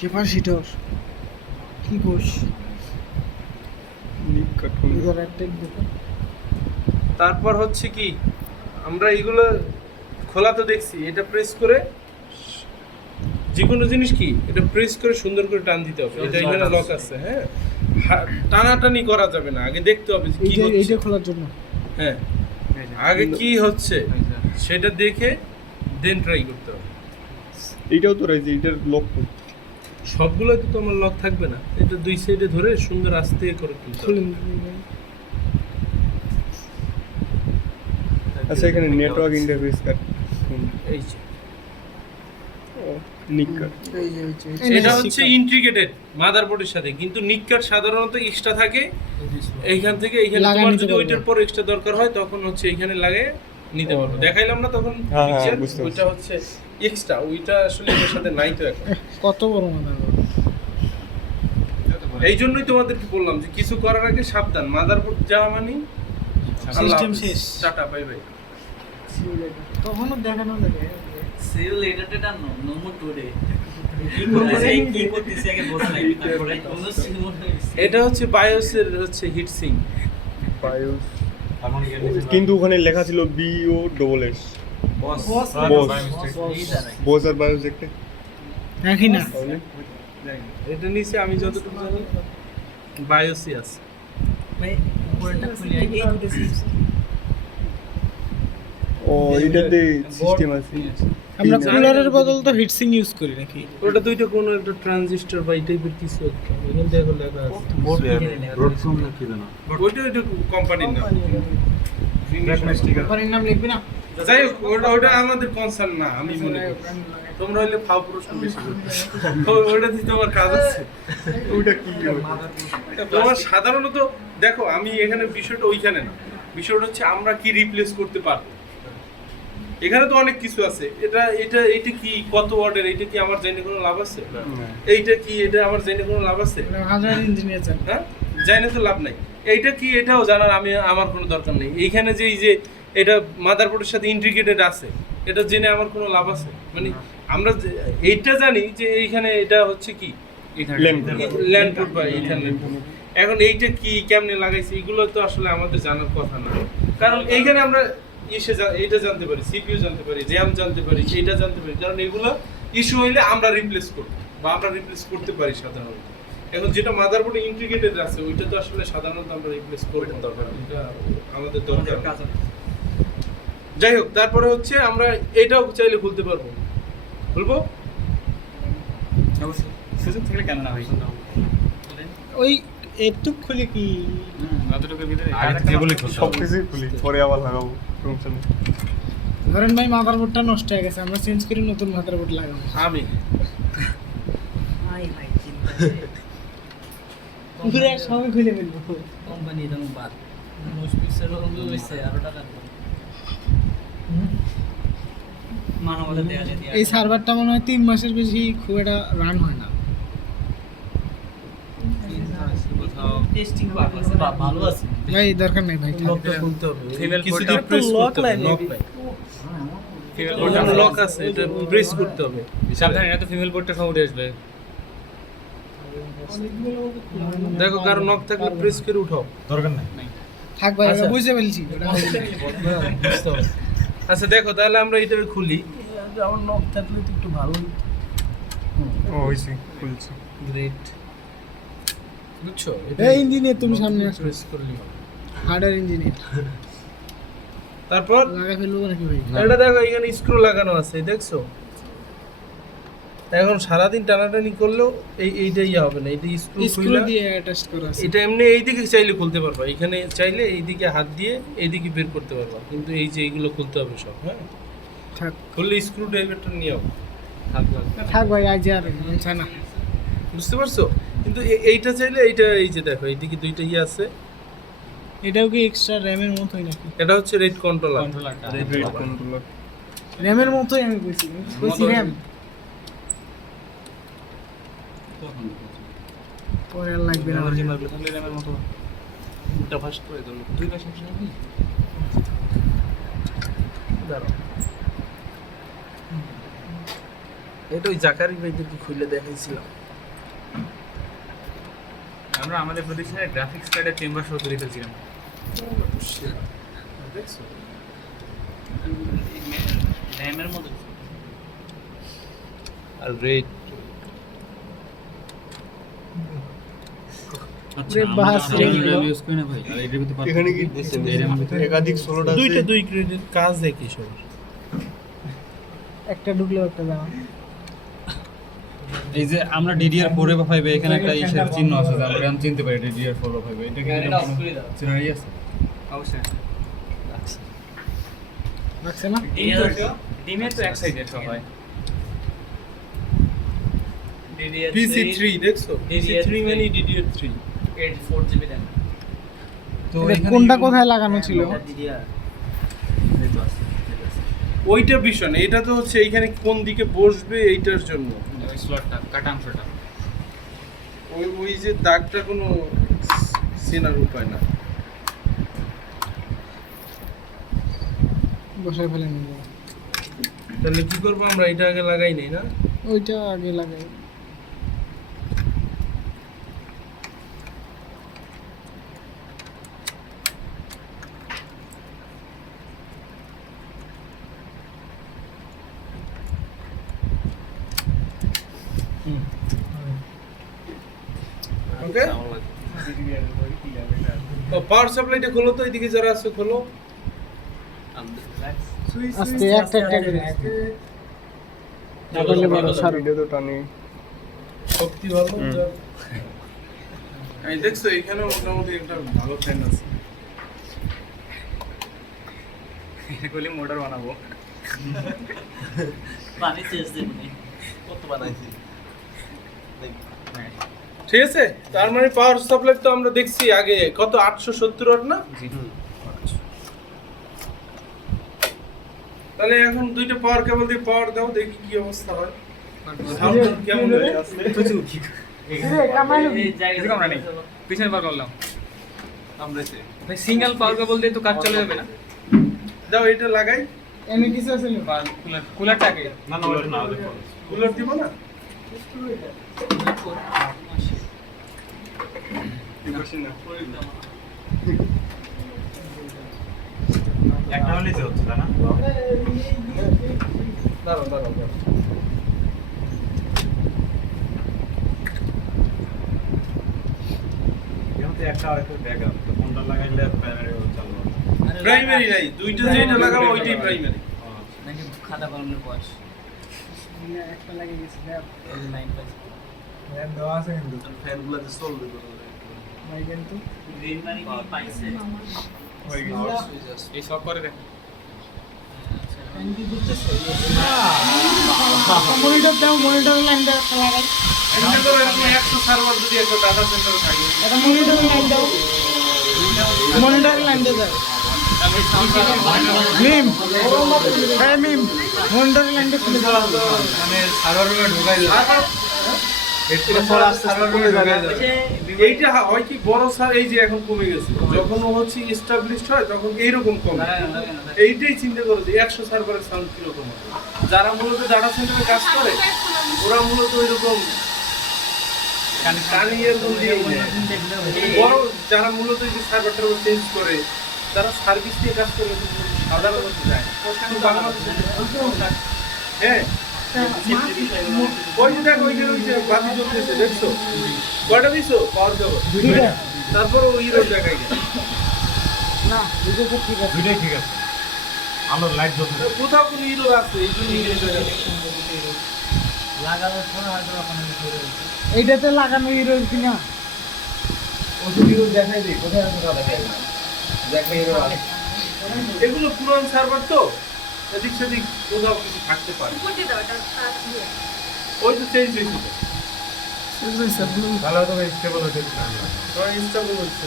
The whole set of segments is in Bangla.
ক্যাপাসিটর কি কোষ তারপর হচ্ছে কি আমরা এগুলো খোলা তো দেখছি, এটা প্রেস করে যে কোনো জিনিস কি এটা প্রেস করে সুন্দর করে টান দিতে হবে। এটা এখানে লক আছে, হ্যাঁ, টানাটানি করা যাবে না, আগে দেখতে হবে কি হচ্ছে এইটা খোলার জন্য। হ্যাঁ, আগে কি হচ্ছে সেটা দেখে দেন ট্রাই করতে হবে। এইটাও তো রয়েছে, এইটার লক সবগুলো তো তোমার লক থাকবে না, এটা দুই সাইডে ধরে সুন্দর আস্তে করে তুলতে হবে। আচ্ছা, এখানে নেটওয়ার্ক ইন্টারফেস কার্ড এই যে নিক কার্ড, এটা হচ্ছে ইন্টিগ্রেটেড মাদারবোর্ডের সাথে, কিন্তু নিক কার্ড সাধারণত এক্সট্রা থাকে এইখান থেকে এইখানে। তোমার যদি ওইটার পর এক্সট্রা দরকার হয় তখন হচ্ছে এইখানে লাগে নিতে পারবো। দেখাইলাম না তখন, ওইটা হচ্ছে এক্সট্রা, ওইটা আসলে এর সাথে নাই তো এখন। কত বড় মাদারবোর্ড! এই জন্যই তোমাদেরকে বললাম যে কিছু করার আগে সাবধান, মাদারবোর্ড যাওয়া মানে সিস্টেম শেষ, টাটা বাই বাই। তখনও দেখানো লাগে cell edited no more today কি করতেছে আগে বলা লাগে, তারপরে কোন সিনেমা। এটা হচ্ছে বায়োসের হচ্ছে হিট সিঙ্ক বায়োস, কিন্তু ওখানে লেখা ছিল বিও ডবল এস, বস আর বায়োস দেখতে রাখি না। এটা নিচে আমি যতটুকু জানি বায়োসই আছে। ভাই উপরটা খুলে এই দুটো সিস্টেম ও এটাতে সিস্টেম আছে। আমরা কুলারের বদল তো হিটসিং ইউজ করি নাকি? ওটা দুইটা কোন একটা ট্রানজিস্টর বা এই টাইপের কিছু একটা, এখানে দেখো লেখা আছে ব্রডকম নাকি না, ওইটা কোম্পানির নাম, কোম্পানির নাম লিখবি না। যাই হোক ওটা আমাদের কনসার্ন না, আমি মনে করি তোমরা হইলে ফাও প্রশ্ন বেশি করতে, ওটা দিয়ে তোমার কাজ আছে। ওটা কি তোমার সাধারণত দেখো, আমি এখানে বিষয়টা ওইখানে না, বিষয়টা হচ্ছে আমরা কি রিপ্লেস করতে পারবো। এখানে তো অনেক কিছু আছে, এটা কি কত ওয়াটের, এটা কি আমার জেনে কোনো লাভ আছে? এইটা কি, এটা আমার জেনে কোনো লাভ আছে? হাজার ইঞ্জিনিয়ার জানে, হ্যাঁ, জানে তো লাভ নাই। এইটা কি, এটাও জানার আমার কোনো দরকার নেই। এইখানে যে এই যে এটা মাদারবোর্ডের সাথে ইন্টিগ্রেটেড আছে, এটা জেনে আমার কোনো লাভ আছে? মানে আমরা এইটা জানি যে এইখানে এটা হচ্ছে কি ল্যান্ড পোর্ট বা ইথারনেট। এখন এইটা কি কেমনে লাগাইছে এগুলো তো আসলে আমাদের জানার কথা না, কারণ এইখানে আমরা এটা জানতে পারি, সিপিইউ জানতে পারি, র্যাম জানতে পারি, এটা জানতে পারি, কারণ এগুলো ইস্যু হইলে আমরা রিপ্লেস করব বা আমরা রিপ্লেস করতে পারি সাধারণত। এখন যেটা মাদারবোর্ডে ইন্টিগ্রেটেড আছে ওইটা তো আসলে সাধারণত আমরা রিপ্লেস করব, দরকার এটা আমাদের দরকার। যাই হোক, তারপরে হচ্ছে আমরা এটাও চাইলে খুলতে পারবো, খুলবো অবশ্যই সুযোগ থাকলে কেন না ভাই। ওই একটু খুলে কি এতটুকুর ভিতরে সবকিছুই খুলি, পরে আবার লাগাবো, সমস্যা নেই। ধরেন ভাই মাদারবোর্ডটা নষ্ট হয়ে গেছে, আমরা চেঞ্জ করে নতুন মাদারবোর্ড লাগাবো। আমি ভাই ভাই পুরো সব খুলে ফেলবো। কোম্পানি দাম বাদ মোস্ট পিক্সেল হলো হইছে আরো টাকা মানবতা দেয়া যায়। এই সার্ভারটা মনে হয় 3 মাসের বেশি খুব একটা রান হয় না। টেস্টিং বাগ আছে, ভালো আছে ভাই দরকার নাই ভাই, লকটা খুলতে হবে, ফিমেল কিছু পোর্টটা দিয়ে প্রেস লক করতে হবে, নাই, লক নাই, ওটা লক আছে, এটা প্রেস করতে হবে। সাবধানে, এটা তো ফিমেল পোর্টটা সব উঠে আসবে। দেখো কারো নক থাকলে প্রেস করে উঠাও, দরকার নাই। থাক ভাই, আচ্ছা। আমরা বুঝতে পেরেছি ওটা হবে না। বুঝতে হবে। আচ্ছা দেখো, তাহলে আমরা এটা খুলি, আমার নক থাকলে তো একটু ভালো। ও হইছে, খুলছি। গ্রেট, বুঝছো? এই ইঞ্জিনিয়ার তুমি সামনে আসো, প্রেস করলি হার্ডওয়্যার ইঞ্জিনিয়ার। তারপর লাগা ফেলবো নাকি ভাই? এটা দেখো এখানে স্ক্রু লাগানো আছে, দেখছো? এখন সারাদিন টানাটানি করলেও এইটা ইয়ে হবে না, এটা স্ক্রু স্ক্রু দিয়ে অ্যাটাচ করা আছে। এটা এমনি এইদিকে চাইলে খুলতে পারবা, এখানে চাইলে এইদিকে হাত দিয়ে এইদিকে বের করতে পারবা, কিন্তু এই যে এইগুলো খুলতে হবে সব। হ্যাঁ, থাক খুললে স্ক্রু ড্রাইভারটা নিও, হাত লাগবে। থাক ভাই, আজ আর মনছা না। বুঝতে পারছো? কিন্তু এইটা চাইলে এইটা, এই যে দেখো এইদিকে দুইটা ইয়ে আছে, এটাও কি এক্সট্রা র্যামের মতোই নাকি? এটা হচ্ছে রেড কন্ট্রোলার। রেড কন্ট্রোলার র্যামের মতোই আমি কইছি, কইছি র্যাম। পরে আর লাগবে না। অরিজিনাল র্যামের মতো দুটো ফাস্ট করে দাও, দুই পাশে নাকি দাঁড়াও, এটা ওই জাকারি ভাইদেরকে খুলে দেখাইছিলাম। আমরা আমাদের প্রতিষ্ঠানে গ্রাফিক্স কার্ডের চেম্বার সহ তৈরি করেছিলাম। দেখছো? র্যামের মধ্যে আর রেট আচ্ছা রে বাস আমরা রে। RAM ইউজ করি না ভাই, আর এটার ভিতরে এখানে কি একাধিক 16টা আছে। দুই ক্রেডিট কাজ দেখি সবার। একটা ঢুকলেও একটা দাম। এই যে আমরা DDR4 বা 5 এখানে একটা ইসের চিহ্ন আছে, যে আমরা RAM চিনতে পারি DDR4 বা 5 এটা কি এটা অফ করে দাও। সিনারি আছে? অবশ্যই রাখছে না? ডিমের তো এক সাইডের সব হয়। PC3 দেখছো? PC3 মানে DDR3 4GB RAM তো এটা এখানে কোনটা কোথায় লাগানো ছিল? DDR ওইটা বিষয় না, এটা তো হচ্ছে এইখানে কোন দিকে বসবে এইটার জন্য। ওই স্লটটা কাটা অংশটা ওই যে দাগটা কোনো চেনার উপায় না। বসায় ফেলে নিব। তাহলে কি করবো আমরা, এটা আগে লাগাই নাই না? ওইটা আগে লাগাই। ওকে, পাওয়ার সাপ্লাইটা খোলো তো, এদিকে যারা আছে খোলো। আস্তে একটা একটা করে। তাহলে বড় সার। ভিডিও তো টানি। শক্তি ভালো। এই দেখছো এখানে মোটামুটি একটা ভালো ফ্যান আছে। এগুলি মোটর বানাবো। পানি চেঞ্জ দেবনি কত বানাইছি ঠিক আছে, তার মানে পাওয়ার সাপ্লাই তো আমরা দেখছি আগে কত 870 ওয়াট না? জি। তাহলে এখন দুইটা পাওয়ার কেবল দিয়ে পাওয়ার দাও, দেখি কি অবস্থা হয়। সাউন্ড কেমন হয়ে আছে? এই জায়গায় আমরা নেই। পিছনে বার করলাম। ভাই সিঙ্গেল পাওয়ার কেবল দিয়ে তো কাজ চলে যাবে না। দাও এটা লাগাই। এনে কিছু আছে না? কুলারটাকে না না ওটা না দেখো। কুলার দিব না? একটা হলেই তো হচ্ছে না। দাঁড়াও দাঁড়াও দাঁড়াও। এখানে একটা আরেকটা ব্যাকআপ তো কোনটা লাগাইলে প্যানেলে চালু হবে। প্রাইমারি নাই, দুইটা যেটা লাগাবো ওইটাই প্রাইমারি। নাকি খাতা কলমের বয়স একটা লাগিয়ে গেছে। দেখ। 9 পাস দেওয়া আছে কিন্তু। ফ্যানগুলোতে চলবে ভাই কিন্তু গ্রিন মানি কি পাইছে এই সব করে দেখ। মনিটর দাও, মনিটর লাইন দাও একটা লাগাই। এটা তো এরকম 100 সার্ভার যদি একটা ডাটা সেন্টার থাকে। একটা মনিটর লাইন দাও। মনিটর লাইন দাও। মিম এই মিম মনিটর লাইন দাও। মানে সার্ভার রুমে ঢোকাই যাবে। এটা পরে আস্তে আস্তে কমে যাবে। এইটা হয় কি বড় স্যার এই যে এখন কমে গেছে, যখন ও হচ্ছে এস্টাবলিশড হয় তখন এইরকম কমে। এইটাই চিন্তা করো যে 100 সার্ভারের সাউন্ড কিরকম হবে। যারা মূলত ডাটা সেন্টারে কাজ করে ওরা মূলত ওইরকম কানিয়ের মধ্যে বড় যারা মূলত এই যে সার্ভারটা চেঞ্জ করে তারা সার্ভিস নিয়ে কাজ করে সাধারণত যায় কিন্তু বাংলাদেশে হ্যাঁ ওই যে দেখো ওইখানে ওই যে বাতি জ্বলতেছে দেখছো, কয়টা দিছো পাওয়ার দেবো তারপর ওই রোড জায়গায় গেছে না দুটো তো ঠিক আছে। দুইটাই ঠিক আছে। আলোর লাইট জ্বলছে। কোথাও কোনো হিরো আছে এই জন্য লাগানোর পর হয়তো ওখানে ধরে এইটাতে লাগানো হিরো কিনা এগুলো পুরান সার্ভার তো এদিক সেদিক কোথাও কিছু থাকতে পারে। ওই তো চেঞ্জ হয়েছিল ভালো তো স্টেবল হতে তোমার ইনস্টাবল হচ্ছে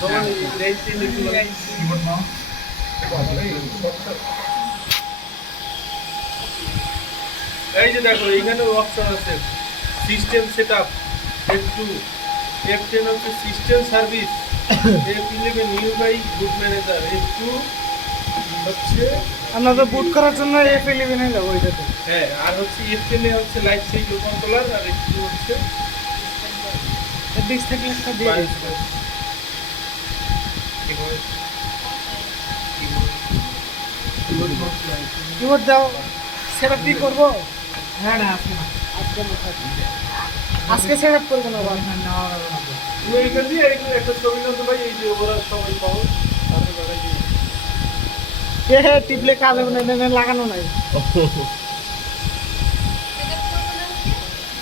তোমার রেঞ্জ এগুলো কিবোর্ড নাও। এই যে দেখো এখানে অপশন আছে সিস্টেম সেটআপ F2 F10 হচ্ছে system service F11 new by group manager F2 হচ্ছে আমরা তো বুট করার জন্য F11 যাবো ওইটাতে। হ্যাঁ, আর হচ্ছে F10 এ হচ্ছে লাইফ সাইকেল কন্ট্রোলার, আর একটু হচ্ছে ডিস্ক থাকলে একটা দিয়ে দিই। কিবোর্ড দাও, সেটআপ কি করবো? হ্যাঁ না আজকে না, আজকে সেটআপ করবো না বাবা। তুমি এখান দিয়ে একটা ছবি নাও তো ভাই, এই যে ওরা সবাই পাবো তারপরে বাড়াই দিই। টিপলে কাজ হবে না, লাগানো নাই।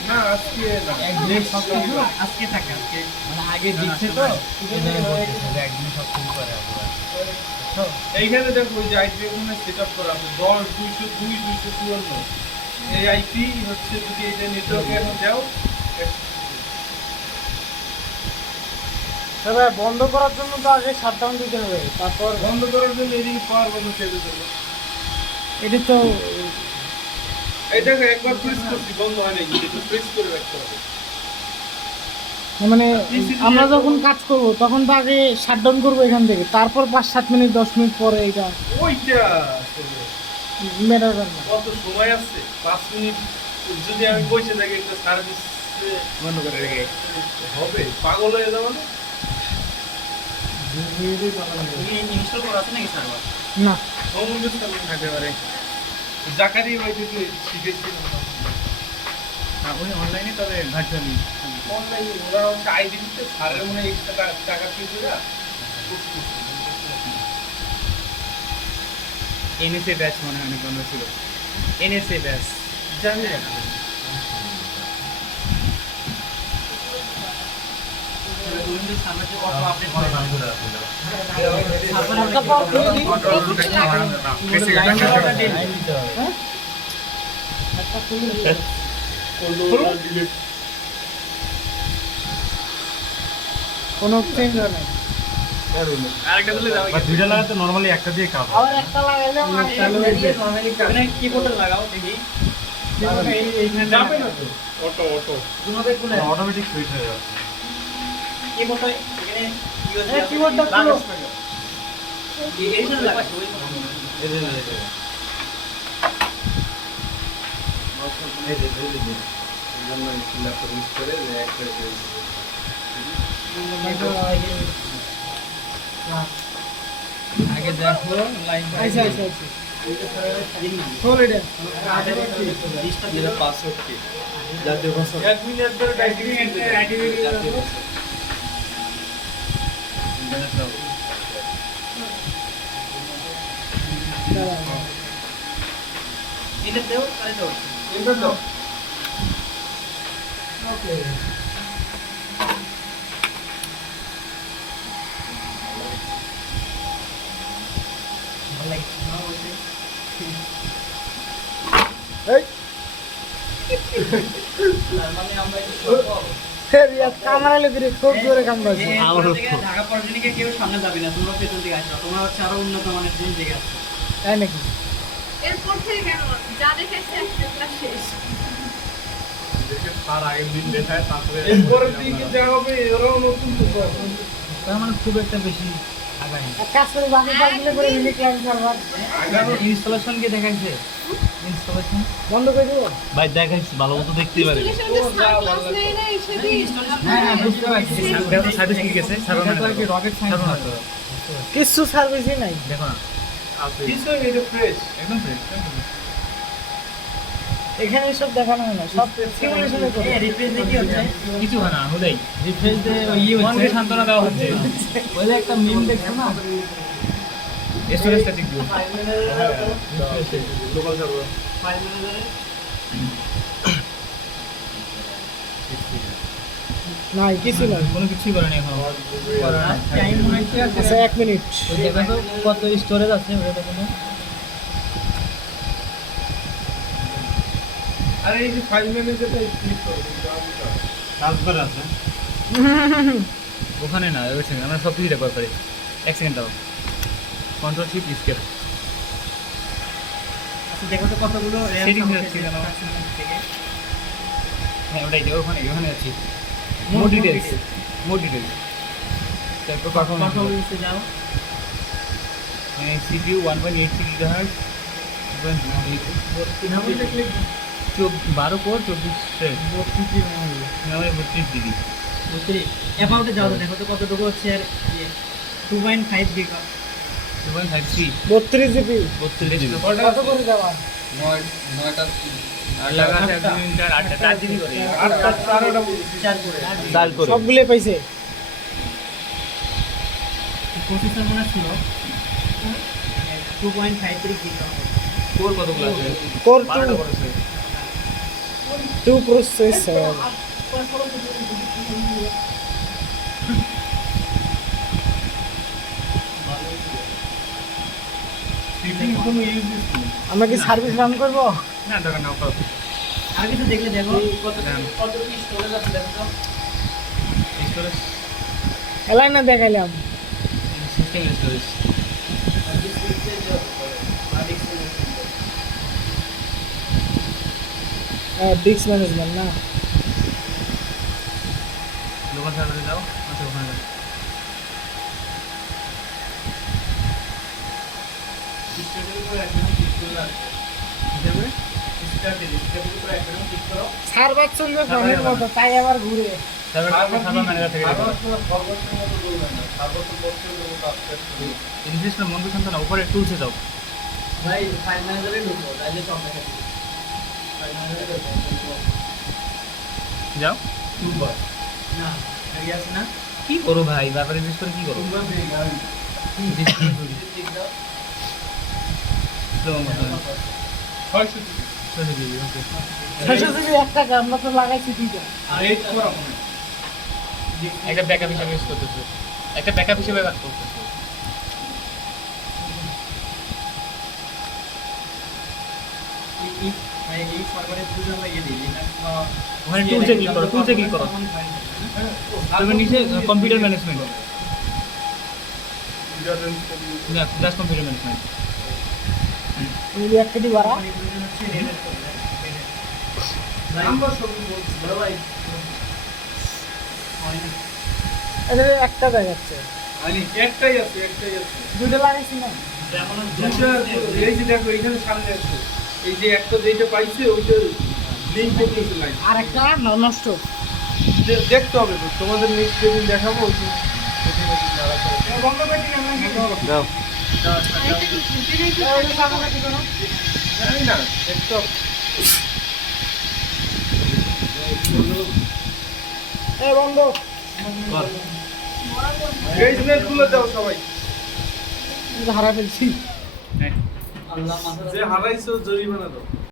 না আজকে না, আজকে থাকে আজকে মানে আগে দিচ্ছে তো একদিন সব শুরু করে এইখানে দেখো ওই যে আইপি ওখানে সেট আপ করা আছে 10 202 254 এই আইপি হচ্ছে যদি এটা নেটওয়ার্কে এখন যাও তবে বন্ধ করার জন্য তো আগে শাটডাউন দিতে হবে, তারপর বন্ধ করার জন্য এদিকে পাওয়ার বন্ধ করে দিতে হবে। এটা তো এটাকে একবার প্রেস করছি বন্ধ হয় না, এটা প্রেস করে রাখতে হবে। মানে আমরা যখন কাজ করব তখন তো আগে শাটডাউন করবো এখান থেকে, তারপর 5-7 মিনিট 10 মিনিট পরে এটা ওইটা আসলে ম্যাটার করে না। কত সময় আছে 5 মিনিট যদি আমি বসে থাকি একটা সার্ভিস বন্ধ করে রেখে হবে, পাগল হয়ে যাবো না? ইনস্টল করা আছে নাকি সার্ভার? না হোমওয়ার্ক চালানো থাকতে পারে। জাকারি ভাই যদি শিখেছি উনি অনলাইনে তবে ভার্চুয়ালি অনলাইনে ওরা হচ্ছে আইডি দিতে সারের মনে এক্সট্রা টাকা পে করে এনএসএ ব্যাচ মনে হয় অনেক বন্ধ ছিল। এনএসএ ব্যাচ জানি না। উইন্ডোজ সার্ভারে অটো আপডেট করে কোনো চেঞ্জ হয় না। আরেকটা দিলে যাবে দুইটা লাগাতে নরমালি একটা দিয়ে কাজ আবার একটা লাগাইলে মানে কিবোর্ডে লাগাও দেখি যাবে না তো অটো অটো দুটোতে খুলে অটোমেটিক সুইচ হয়ে যাবে। কিবোর্ডে এখানে এই কিবোর্ডটা খুলো। এইখানে লাগাও আগে দেখো লাইন আচ্ছা আচ্ছা আচ্ছা খোল এটা। পাসওয়ার্ড কি জাতীয় পাসওয়ার্ড অ্যাডমিন একবার আইডি এটা দেও তাই দাও এটা দাও। ওকে এই তার মানে আমরা একটু সব রিয়াজ কামড়ালে দিলে খুব জোরে কামড়াচ্ছে। ঢাকা পলিটেকনিকে কেউ সামনে যাবে না, তোমরা পেছন থেকে আসো, তোমরা হচ্ছে আরো উন্নত মানের জিনিস দেখে আসছো। তাই নাকি? এরপর থেকে কেন যা দেখাইছে একটা ক্লাস শেষ। তার আগের দিন দেখায় তারপরে এরপরের দিকে যা হবে এরাও নতুন তো সব। তার মানে খুব একটা বেশি আগায় এক কাজ করে বাকি কাজগুলো করে মিনি ক্লাস সার্ভার ইনস্টলেশন কে দেখাইছে ইনস্টলেশন বন্ধ করে দেবো। ভাই দেখাইছি ভালো মতো দেখতেই পারি ইনস্টলেশনের ক্লাস নেই না সেদিন। হ্যাঁ বুঝতে পারছি এটা তো সার্ভিস কি গেছে সার্ভার তো আর কি রকেট সায়েন্স না তো কিছু সার্ভিসই নাই দেখো না কিছু এটা ফ্রেশ একদম ফ্রেশ এখানে সব দেখানো হয় না, সব সিমুলেশনে করে। রিফ্রেশ দিয়ে কি হচ্ছে? কিছু হয় না হুদাই রিফ্রেশ দে ওই মনকে সান্তনা দেওয়া হচ্ছে ওই যে একটা মিম দেখছো না স্টোরেজটা ঠিক দিও লোকাল সার্ভার ফাইল ম্যানেজারে নাই কিছু নাই। কোনো কিছুই করেনি এখন টাইম মনে হচ্ছে আচ্ছা 1 মিনিট। ওই দেখো তো কত স্টোরেজ আছে ওটা দেখো না আর এই যে ফাইল ম্যানেজারটা ক্লিক করো ট্রান্সফার আছে ওখানে না ওই সেকেন্ড আমরা সব কিছু রেকর্ড করি এক সেকেন্ড দাও কন্ট্রোল শিফট স্কেপ আচ্ছা দেখো তো কতগুলো সেটিং হচ্ছে কেন হ্যাঁ ওটাই যে ওখানে ওখানে আছে মোর ডিটেইলস তারপর পারফরম্যান্স পারফরম্যান্সে যাও CPU 1.83 GHz 12 core 24 thread 32 memory 32 GB অ্যামাউন্টে যাও তো দেখো তো কতটুকু হচ্ছে আর 2.5 গিগা 2.53 32 জিবি 32 GB কত করে যাওয়া আর লাগাছে 1 মিনিটার 8 GB করে 4 করে চার্জ করে সবগুলো পাইছে প্রসেসর মনে ছিল 2.53 গিগা কোর কতগুলো আছে কোর 12টা কোর আছে 2 প্রসেসর CPU কোনো ইউজ নেই। আমরা কি সার্ভিস রান করব না দরকার না কত আর কিছু দেখলে দেখো কত স্টোরেজ আছে দেখো তো স্টোরেজ এলাই না দেখাইলাম সিস্টেম স্টোরেজ ডিস্ক ম্যানেজমেন্ট না লোকাল সার্ভারে যাও আচ্ছা ওখানে যাও হিসেবে সার্ভার চলবে ফোনের মতো তাই আবার ঘুরে সার্ভার ম্যানেজার থেকে ইনফিস করে মন পছন্দ না উপরে টুলসে যাও ভাই ফাইল ম্যানেজারে ঢুকবো তাইলে সব দেখা যাবে ফাইল ম্যানেজারে যাও না আগে আছে না কি করো ভাই বারবার ইনফিস করে কি করো ছয়শো জিবি 1 টাকা আমরা তো লাগাইছি 2টা রেট করা মনে হয়। একটা ব্যাকআপ হিসেবে ইউজ করতেছো একটা ব্যাকআপ হিসেবে কাজ করতেছো ভাই এই সার্ভারে দুটো আমরা ইয়ে দিই ওখানে টুলসে ক্লিক করো টুলসে ক্লিক করো তারপর নিচে computer management just computer management তুমি একটি বাড়া আমরা সবই বলছি। ভাই এটা একটা দেখাচ্ছে একটাই আছে। 2টা লাগাইছি না দুইটা এই যে দেখো এইখানে সামনে আছে। এই যে একটা যেটা পাইছে ওইটা লিংক করতেছে লাইন। আর একটা নষ্ট দেখতে হবে তো, তোমাদের নেক্সট যেদিন দেখাবো ওই দিন সেদিন ওই নাড়াচাড়া করবে। বন্ধ করে দিলাম না দাও জানি না একটা এই বন্ধ বেসমেন্ট গুলো দাও সবাই। হারা ফেলছি হ্যাঁ আল্লাহ মাথা যে হারাইছো জরিমানা দাও।